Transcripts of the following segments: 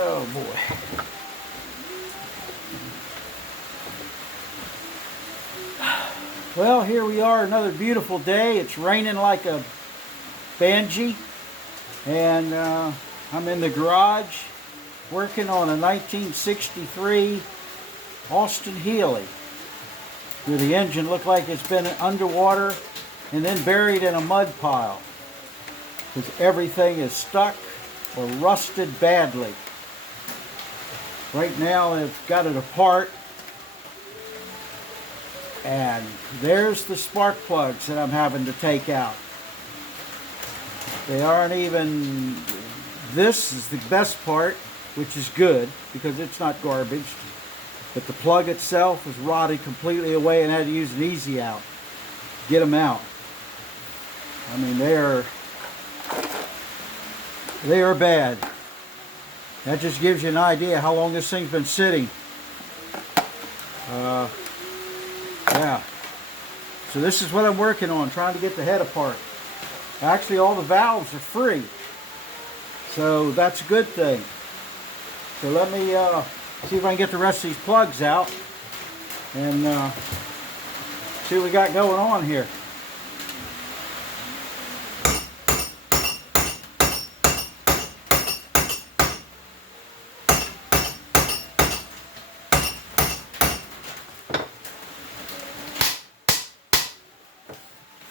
Oh boy. Well, here we are, another beautiful day. It's raining like a banshee, and I'm in the garage working on a 1963 Austin Healey, where the engine looked like it's been underwater and then buried in a mud pile because everything is stuck or rusted badly. Right now they've got it apart, and there's the spark plugs that I'm having to take out. They aren't even, this is the best part, which is good because it's not garbage, but the plug itself is rotted completely away and I had to use an easy out. Get them out. I mean, they are bad. That just gives you an idea how long this thing's been sitting. Yeah. So this is what I'm working on, trying to get the head apart. Actually, all the valves are free, so that's a good thing. So let me see if I can get the rest of these plugs out and see what we got going on here.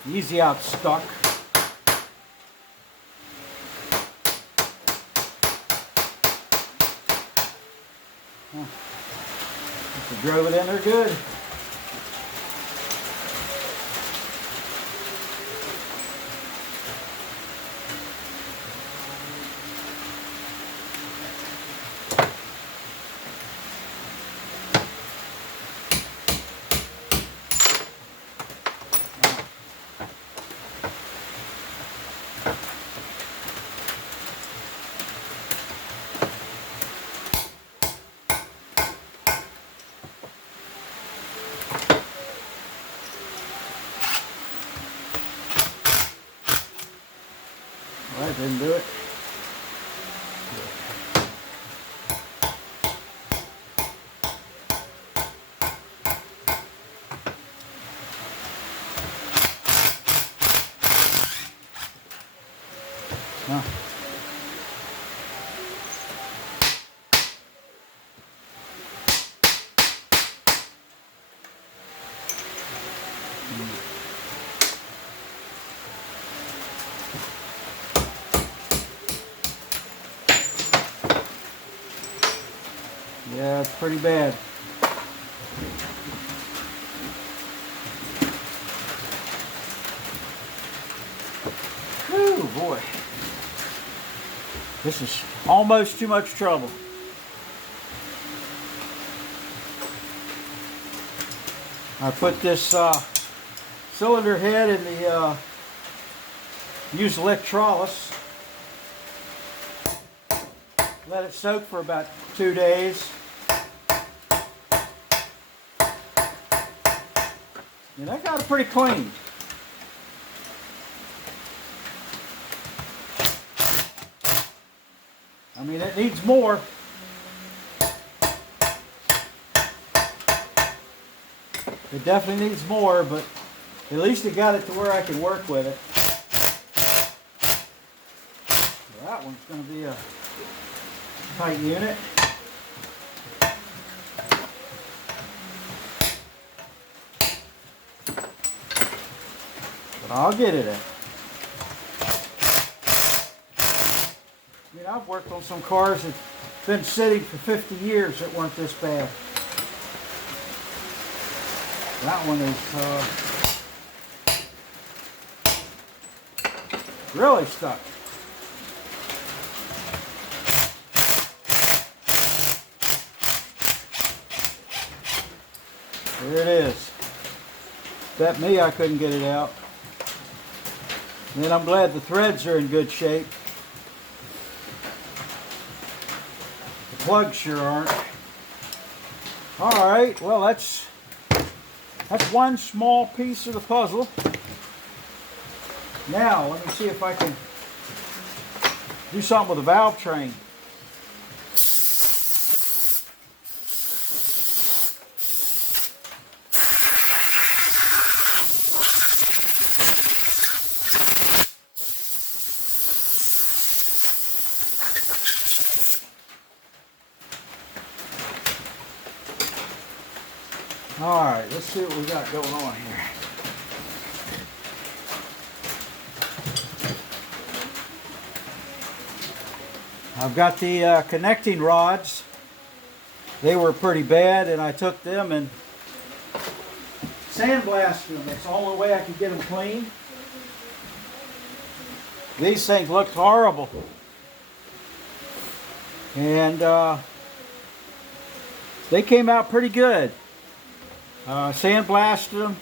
Easy out stuck. If we drove it in there good. Well, that didn't do it. Huh. Yeah, it's pretty bad. Whew, boy. This is almost too much trouble. I put this cylinder head in the used electrolysis. Let it soak for about 2 days. And that got it pretty clean. I mean, it needs more. It definitely needs more, but at least it got it to where I can work with it. Well, that one's going to be a tight unit. But I'll get it in. I mean, I've worked on some cars that's been sitting for 50 years that weren't this bad. That one is really stuck. There it is. Bet me I couldn't get it out. And then I'm glad the threads are in good shape. The plugs sure aren't. Alright, well that's one small piece of the puzzle. Now, let me see if I can do something with the valve train. All right, let's see what we got going on here. I've got the connecting rods. They were pretty bad, and I took them and sandblasted them. That's the only way I could get them clean. These things looked horrible. And they came out pretty good. Sandblasted them,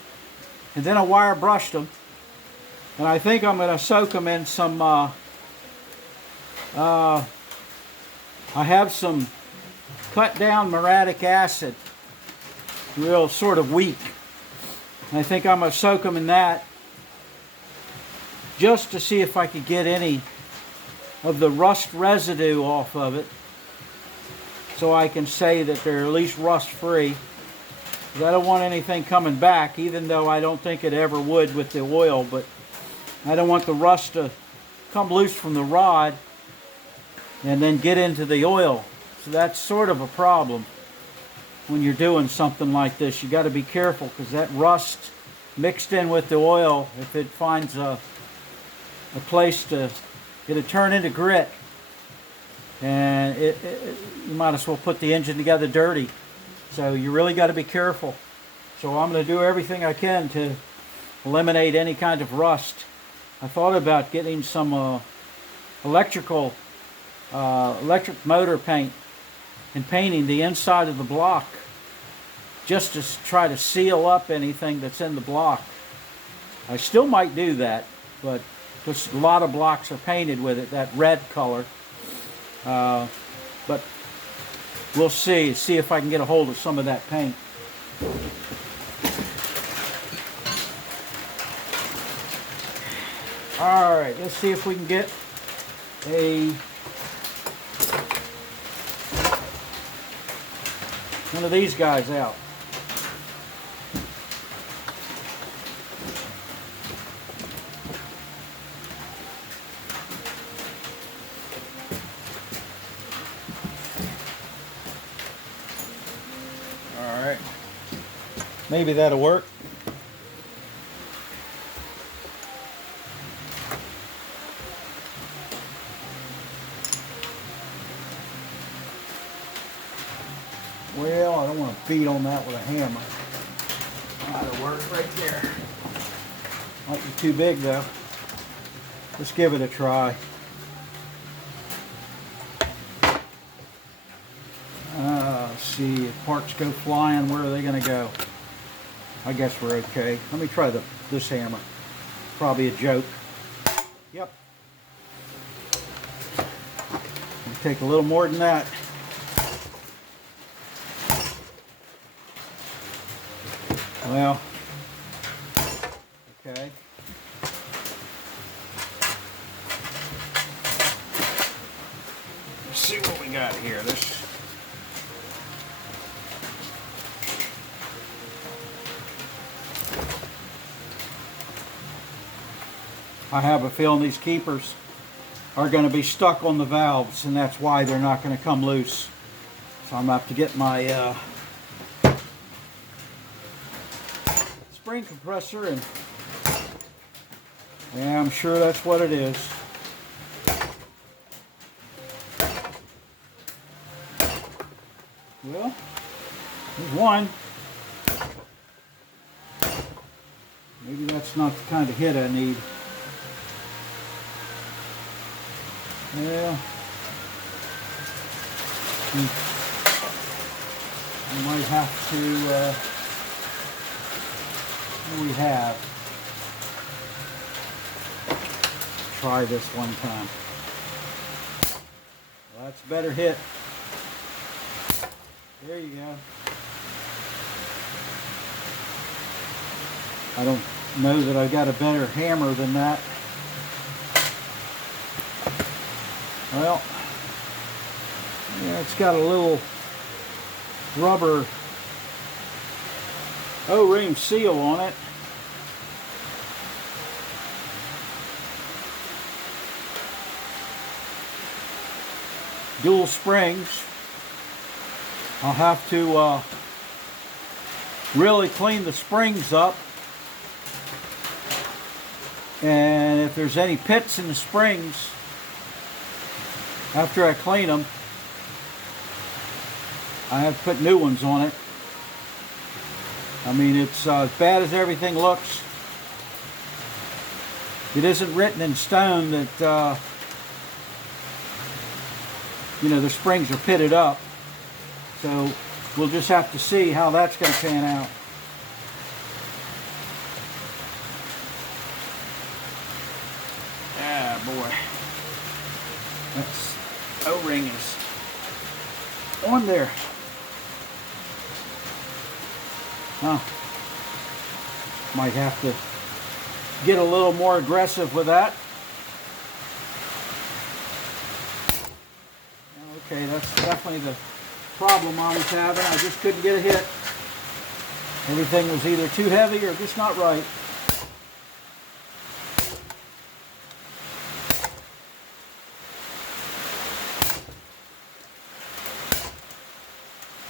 and then I wire brushed them. And I think I'm going to soak them in some, I have some cut down muriatic acid, real sort of weak. And I think I'm going to soak them in that just to see if I could get any of the rust residue off of it, so I can say that they're at least rust free. I don't want anything coming back, even though I don't think it ever would with the oil, but I don't want the rust to come loose from the rod and then get into the oil. So that's sort of a problem when you're doing something like this. You got to be careful, because that rust mixed in with the oil, if it finds a place to, it'll turn into grit, and you might as well put the engine together dirty. So you really got to be careful. So I'm going to do everything I can to eliminate any kind of rust. I thought about getting some electric motor paint and painting the inside of the block, just to try to seal up anything that's in the block. I still might do that, but because a lot of blocks are painted with it, that red color. But we'll see if I can get a hold of some of that paint. All right, let's see if we can get one of these guys out. All right, maybe that'll work. Well, I don't want to beat on that with a hammer. That'll work right there. Might be too big though. Let's give it a try. Let's see, if parts go flying, where are they going to go? I guess we're okay. Let me try this hammer. Probably a joke. Yep. It'll take a little more than that. Well, okay. Let's see what we got here. I have a feeling these keepers are going to be stuck on the valves, and that's why they're not going to come loose. So I'm going to have to get my spring compressor, and yeah, I'm sure that's what it is. Well, there's one. Maybe that's not the kind of hit I need. Yeah. I might have to, what do we have? Try this one time. Well, that's a better hit. There you go. I don't know that I got a better hammer than that. Well, yeah, it's got a little rubber O-ring seal on it. Dual springs. I'll have to really clean the springs up. And if there's any pits in the springs, after I clean them, I have to put new ones on it. I mean, it's as bad as everything looks. It isn't written in stone that, you know, the springs are pitted up. So we'll just have to see how that's going to pan out. Ah, boy. That's O-ring is on there. Huh. Might have to get a little more aggressive with that. Okay, that's definitely the problem I was having. I just couldn't get a hit. Everything was either too heavy or just not right.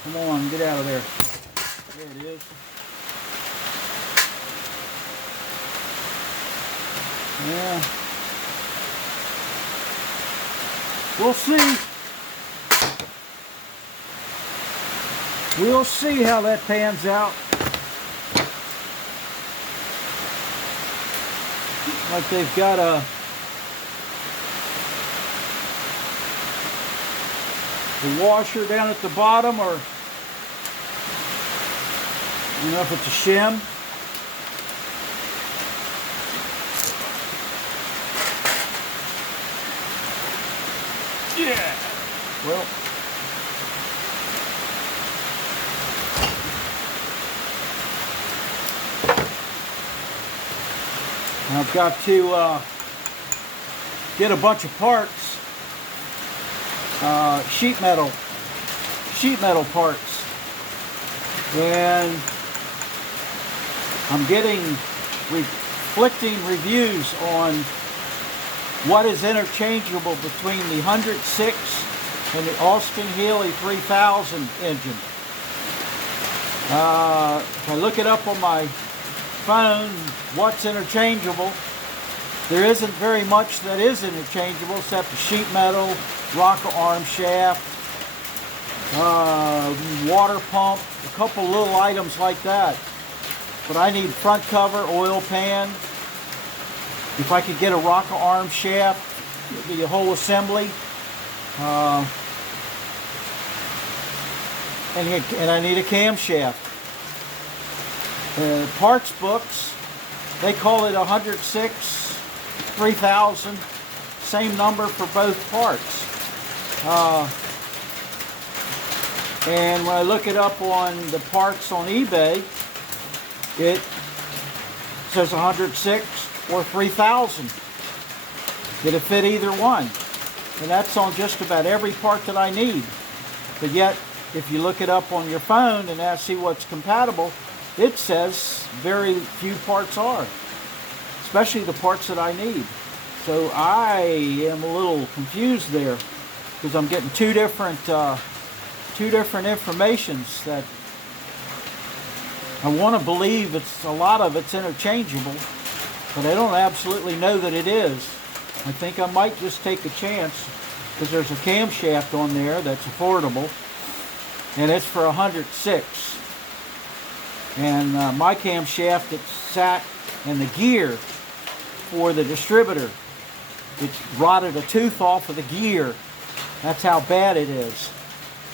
Come on, get out of there. There it is. Yeah. We'll see. We'll see how that pans out. Like they've got a washer down at the bottom, or I don't know if it's a shim. Yeah. Well, I've got to get a bunch of parts, sheet metal parts, and I'm getting conflicting reviews on what is interchangeable between the 106 and the Austin Healey 3000 engine. If I look it up on my phone, what's interchangeable, there isn't very much that is interchangeable except the sheet metal, rocker arm shaft, water pump, a couple little items like that. But I need front cover, oil pan. If I could get a rocker arm shaft, the whole assembly, and I need a camshaft. Parts books, they call it 106, 3000, same number for both parts. And when I look it up on the parts on eBay, it says 106 or 3000. It'll fit either one. And that's on just about every part that I need. But yet, if you look it up on your phone and see what's compatible, it says very few parts are, especially the parts that I need. So I am a little confused there because I'm getting two different informations that I want to believe a lot of it's interchangeable, but I don't absolutely know that it is. I think I might just take a chance because there's a camshaft on there that's affordable, and it's for 106. And my camshaft, it's sat in the gear for the distributor. It's rotted a tooth off of the gear. That's how bad it is.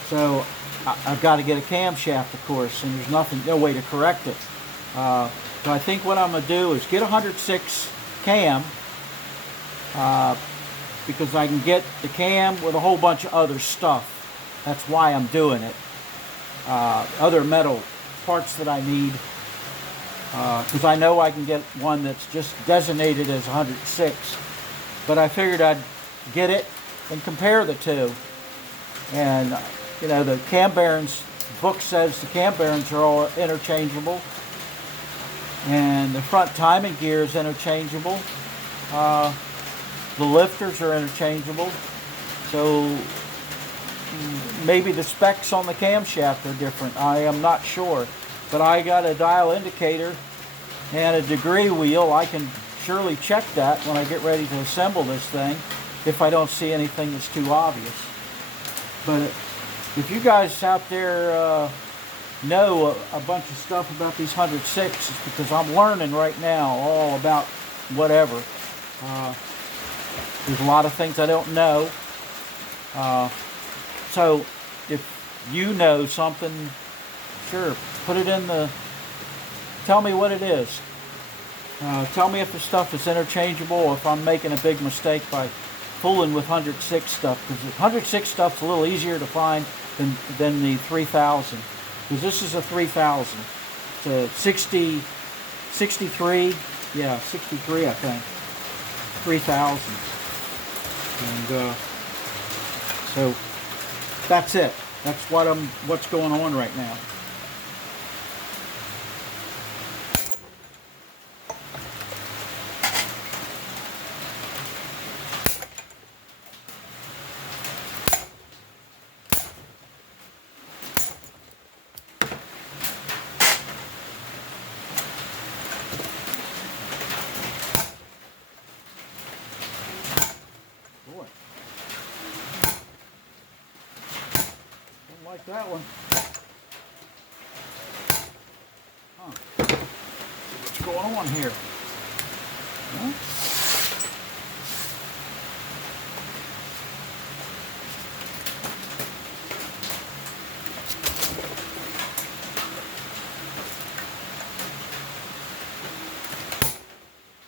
So I've got to get a camshaft, of course, and there's no way to correct it. So I think what I'm going to do is get a 106 cam, because I can get the cam with a whole bunch of other stuff. That's why I'm doing it. Other metal parts that I need, because I know I can get one that's just designated as 106, but I figured I'd get it and compare the two. And you know, the cam bearings book says the cam bearings are all interchangeable, and the front timing gear is interchangeable. The lifters are interchangeable, so maybe the specs on the camshaft are different. I am not sure. but I got a dial indicator and a degree wheel. I can surely check that when I get ready to assemble this thing if I don't see anything that's too obvious. But if you guys out there know a bunch of stuff about these 106, it's because I'm learning right now all about whatever. There's a lot of things I don't know. So if you know something, sure, put it in the, tell me what it is. Tell me if the stuff is interchangeable or if I'm making a big mistake by fooling with 106 stuff, because 106 stuff's a little easier to find than the 3000, because this is a 3000. It's a 63, yeah, 63 I think, 3000. And so that's it. That's what's going on right now. Boy, don't like that one. Huh. What's going on here? Huh?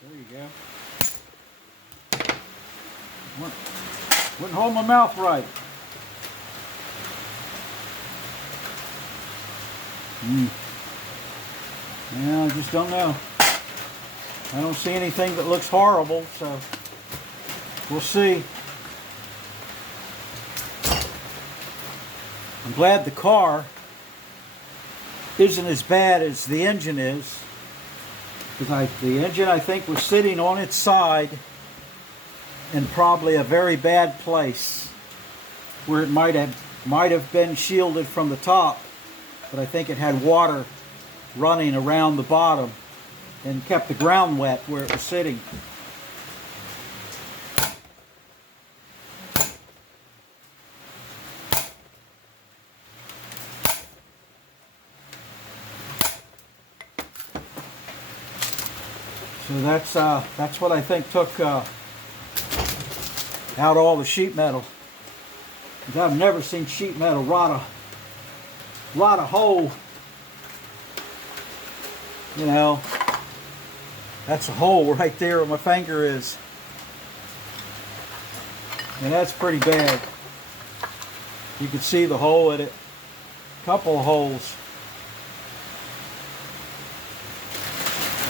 There you go. Wouldn't hold my mouth right. Yeah, I just don't know. I don't see anything that looks horrible, so we'll see. I'm glad the car isn't as bad as the engine is, because the engine I think was sitting on its side in probably a very bad place where it might have been shielded from the top, but I think it had water running around the bottom and kept the ground wet where it was sitting. So that's what I think took out all the sheet metal. I've never seen sheet metal rot a hole. You know, that's a hole right there where my finger is, and that's pretty bad. You can see the hole in it, a couple of holes.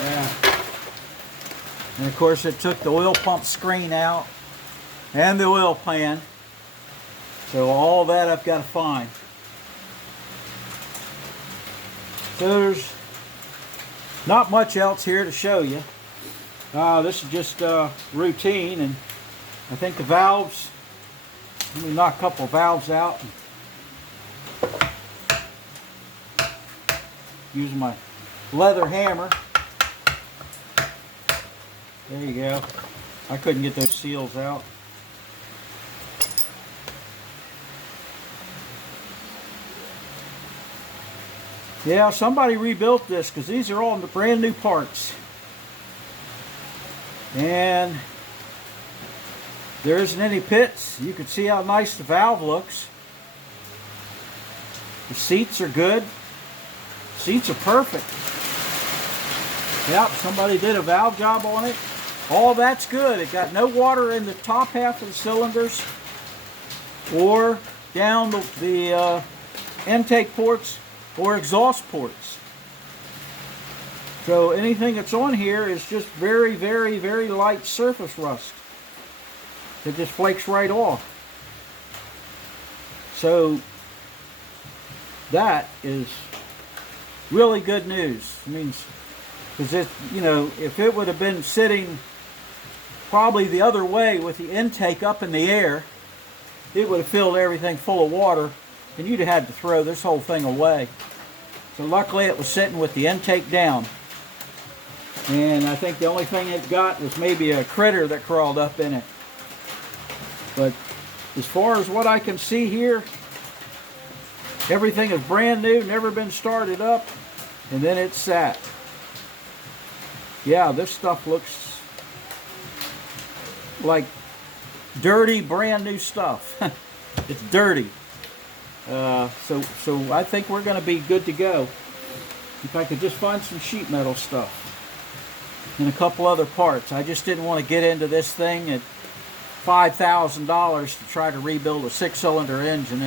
Yeah. And of course it took the oil pump screen out and the oil pan. So all that I've got to find. So there's not much else here to show you. This is just routine, and I think the valves, let me knock a couple of valves out. Using my leather hammer. There you go. I couldn't get those seals out. Yeah, somebody rebuilt this, because these are all the brand new parts. And there isn't any pits. You can see how nice the valve looks. The seats are good. Seats are perfect. Yep, somebody did a valve job on it. All that's good. It got no water in the top half of the cylinders or down the intake ports or exhaust ports. So anything that's on here is just very, very, very light surface rust. It just flakes right off. So that is really good news. It means, because if it would have been sitting probably the other way with the intake up in the air, it would have filled everything full of water, and you'd have had to throw this whole thing away. So luckily it was sitting with the intake down. And I think the only thing it got was maybe a critter that crawled up in it. But as far as what I can see here, everything is brand new, never been started up, and then it's sat. Yeah, this stuff looks like dirty, brand new stuff. It's dirty. So I think we're going to be good to go. If I could just find some sheet metal stuff and a couple other parts. I just didn't want to get into this thing at $5,000 to try to rebuild a 6-cylinder engine.